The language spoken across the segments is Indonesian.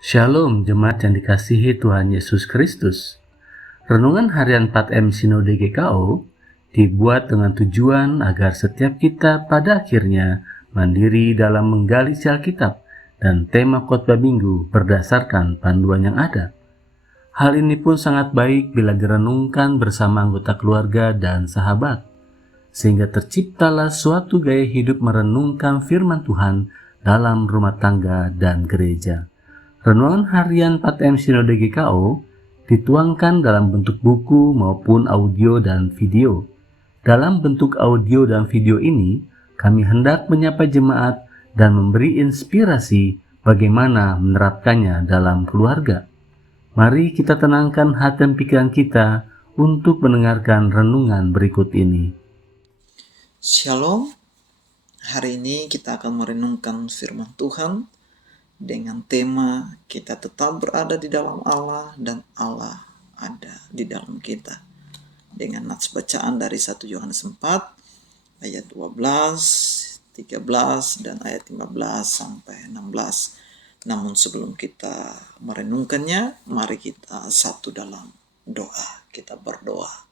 Shalom jemaat yang dikasihi Tuhan Yesus Kristus. Renungan harian 4M Sinode GKO dibuat dengan tujuan agar setiap kita pada akhirnya mandiri dalam menggali isi Alkitab dan tema khotbah minggu berdasarkan panduan yang ada. Hal ini pun sangat baik bila direnungkan bersama anggota keluarga dan sahabat, sehingga terciptalah suatu gaya hidup merenungkan firman Tuhan dalam rumah tangga dan gereja. Renungan harian 4M Sinode GKO dituangkan dalam bentuk buku maupun audio dan video. Dalam bentuk audio dan video ini, kami hendak menyapa jemaat dan memberi inspirasi bagaimana menerapkannya dalam keluarga. Mari kita tenangkan hati dan pikiran kita untuk mendengarkan renungan berikut ini. Shalom, hari ini kita akan merenungkan firman Tuhan dengan tema kita tetap berada di dalam Allah dan Allah ada di dalam kita. Dengan nats bacaan dari 1 Yohanes 4 ayat 12, 13 dan ayat 15 sampai 16. Namun sebelum kita merenungkannya, mari kita satu dalam doa. Kita berdoa.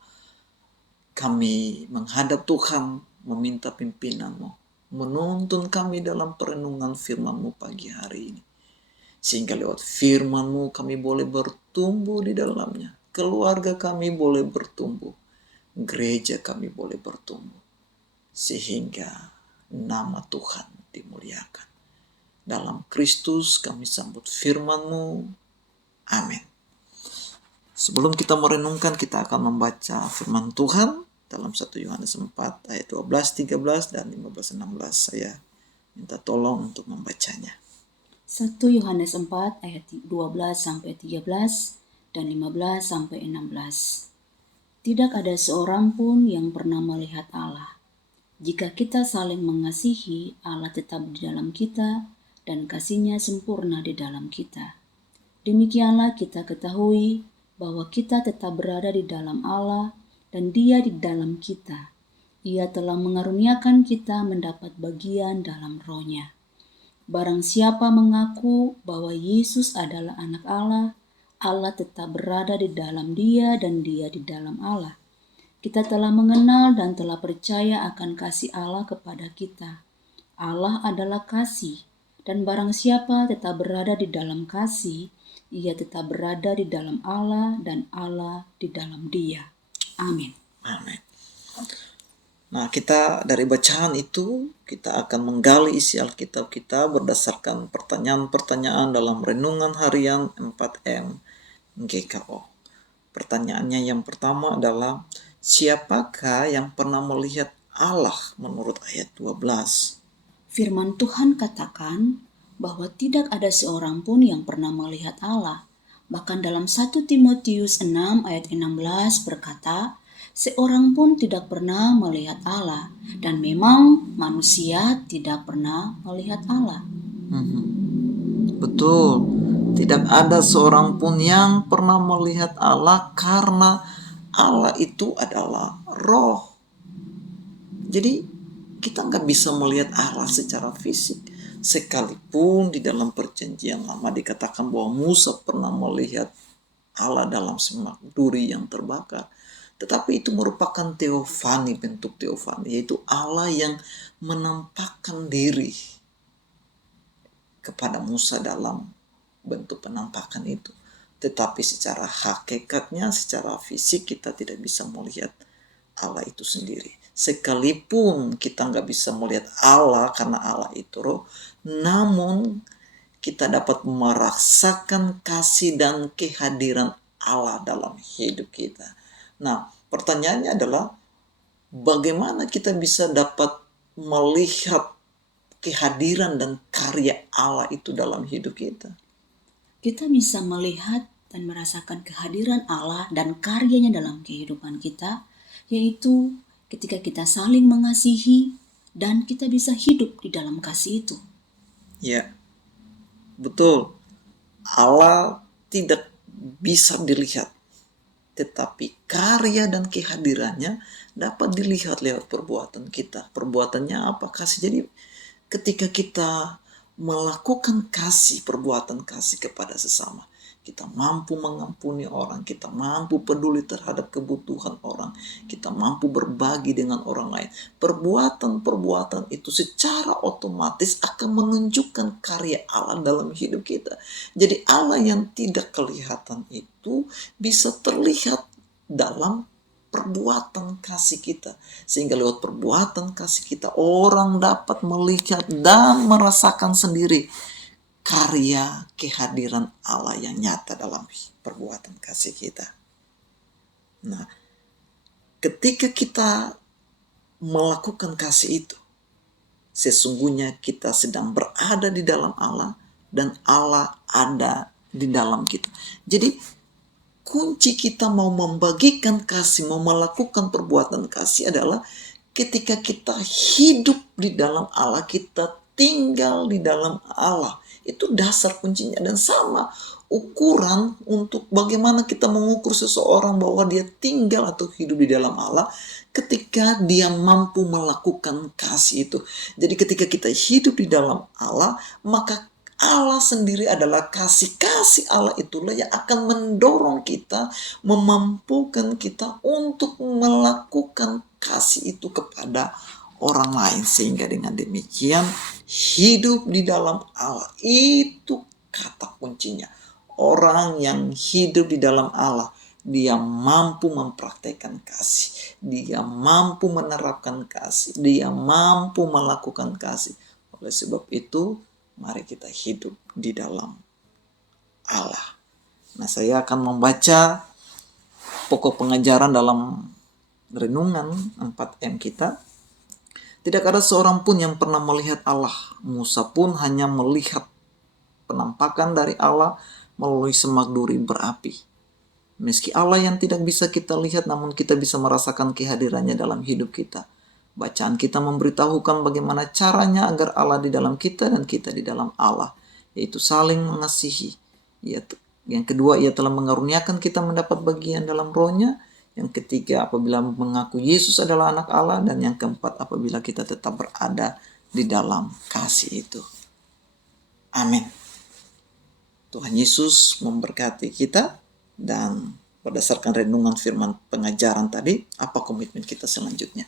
Kami menghadap Tuhan, meminta pimpinan-Mu, menuntun kami dalam perenungan firman-Mu pagi hari ini. Sehingga lewat firman-Mu kami boleh bertumbuh di dalamnya. Keluarga kami boleh bertumbuh. Gereja kami boleh bertumbuh. Sehingga nama Tuhan dimuliakan. Dalam Kristus kami sambut firman-Mu. Amin. Sebelum kita merenungkan, kita akan membaca firman Tuhan dalam 1 Yohanes 4 ayat 12, 13, dan 15, 16. Saya minta tolong untuk membacanya. 1 Yohanes 4 ayat 12 sampai 13 dan 15 sampai 16. Tidak ada seorang pun yang pernah melihat Allah. Jika kita saling mengasihi, Allah tetap di dalam kita dan kasih-Nya sempurna di dalam kita. Demikianlah kita ketahui bahwa kita tetap berada di dalam Allah dan Dia di dalam kita. Ia telah mengaruniakan kita mendapat bagian dalam Roh-Nya. Barang siapa mengaku bahwa Yesus adalah anak Allah, Allah tetap berada di dalam Dia dan Dia di dalam Allah. Kita telah mengenal dan telah percaya akan kasih Allah kepada kita. Allah adalah kasih, dan barang siapa tetap berada di dalam kasih, ia tetap berada di dalam Allah dan Allah di dalam Dia. Amin. Amin. Nah, kita dari bacaan itu, kita akan menggali isi Alkitab kita berdasarkan pertanyaan-pertanyaan dalam renungan harian 4M GKO. Pertanyaannya yang pertama adalah, siapakah yang pernah melihat Allah menurut ayat 12? Firman Tuhan katakan bahwa tidak ada seorang pun yang pernah melihat Allah. Bahkan dalam 1 Timotius 6 ayat 16 berkata, seorang pun tidak pernah melihat Allah, dan memang manusia tidak pernah melihat Allah. Betul, tidak ada seorang pun yang pernah melihat Allah karena Allah itu adalah roh. Jadi kita nggak bisa melihat Allah secara fisik. Sekalipun di dalam perjanjian lama dikatakan bahwa Musa pernah melihat Allah dalam semak duri yang terbakar. Tetapi itu merupakan teofani, bentuk teofani, yaitu Allah yang menampakkan diri kepada Musa dalam bentuk penampakan itu. Tetapi secara hakikatnya, secara fisik kita tidak bisa melihat Allah itu sendiri. Sekalipun kita nggak bisa melihat Allah karena Allah itu roh, namun kita dapat merasakan kasih dan kehadiran Allah dalam hidup kita. Nah, pertanyaannya adalah bagaimana kita bisa dapat melihat kehadiran dan karya Allah itu dalam hidup kita? Kita bisa melihat dan merasakan kehadiran Allah dan karyanya dalam kehidupan kita, yaitu ketika kita saling mengasihi dan kita bisa hidup di dalam kasih itu. Ya, betul. Allah tidak bisa dilihat, tetapi karya dan kehadirannya dapat dilihat lewat perbuatan kita. Perbuatannya apa? Kasih. Jadi ketika kita melakukan kasih, perbuatan kasih kepada sesama. Kita mampu mengampuni orang, kita mampu peduli terhadap kebutuhan orang, kita mampu berbagi dengan orang lain. Perbuatan-perbuatan itu secara otomatis akan menunjukkan karya Allah dalam hidup kita. Jadi Allah yang tidak kelihatan itu bisa terlihat dalam perbuatan kasih kita. Sehingga lewat perbuatan kasih kita, orang dapat melihat dan merasakan sendiri karya kehadiran Allah yang nyata dalam perbuatan kasih kita. Nah, ketika kita melakukan kasih itu, sesungguhnya kita sedang berada di dalam Allah dan Allah ada di dalam kita. Jadi kunci kita mau membagikan kasih, mau melakukan perbuatan kasih adalah ketika kita hidup di dalam Allah, kita tinggal di dalam Allah. Itu dasar kuncinya. Dan sama ukuran untuk bagaimana kita mengukur seseorang bahwa dia tinggal atau hidup di dalam Allah ketika dia mampu melakukan kasih itu. Jadi ketika kita hidup di dalam Allah, maka Allah sendiri adalah kasih. Kasih Allah itulah yang akan mendorong kita, memampukan kita untuk melakukan kasih itu kepada orang lain. Sehingga dengan demikian hidup di dalam Allah itu kata kuncinya. Orang yang hidup di dalam Allah, dia mampu mempraktekkan kasih, dia mampu menerapkan kasih, dia mampu melakukan kasih. Oleh sebab itu, mari kita hidup di dalam Allah. Nah, saya akan membaca pokok pengajaran dalam renungan 4M kita. Tidak ada seorang pun yang pernah melihat Allah. Musa pun hanya melihat penampakan dari Allah melalui semak duri berapi. Meski Allah yang tidak bisa kita lihat, namun kita bisa merasakan kehadirannya dalam hidup kita. Bacaan kita memberitahukan bagaimana caranya agar Allah di dalam kita dan kita di dalam Allah, yaitu saling mengasihi. Yang kedua, ia telah mengaruniakan kita mendapat bagian dalam rohnya. Yang ketiga, apabila mengaku Yesus adalah anak Allah. Dan yang keempat, apabila kita tetap berada di dalam kasih itu. Amin. Tuhan Yesus memberkati kita. Dan berdasarkan renungan firman pengajaran tadi, apa komitmen kita selanjutnya?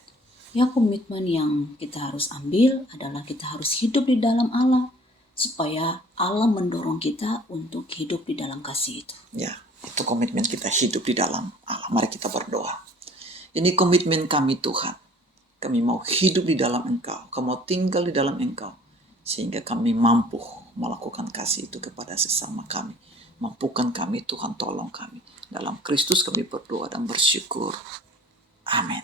Ya, komitmen yang kita harus ambil adalah kita harus hidup di dalam Allah, supaya Allah mendorong kita untuk hidup di dalam kasih itu. Ya, itu komitmen kita, hidup di dalam Allah. Mari kita berdoa. Ini komitmen kami Tuhan. Kami mau hidup di dalam Engkau. Kau mau tinggal di dalam Engkau. Sehingga kami mampu melakukan kasih itu kepada sesama kami. Mampukan kami Tuhan, tolong kami. Dalam Kristus kami berdoa dan bersyukur. Amin.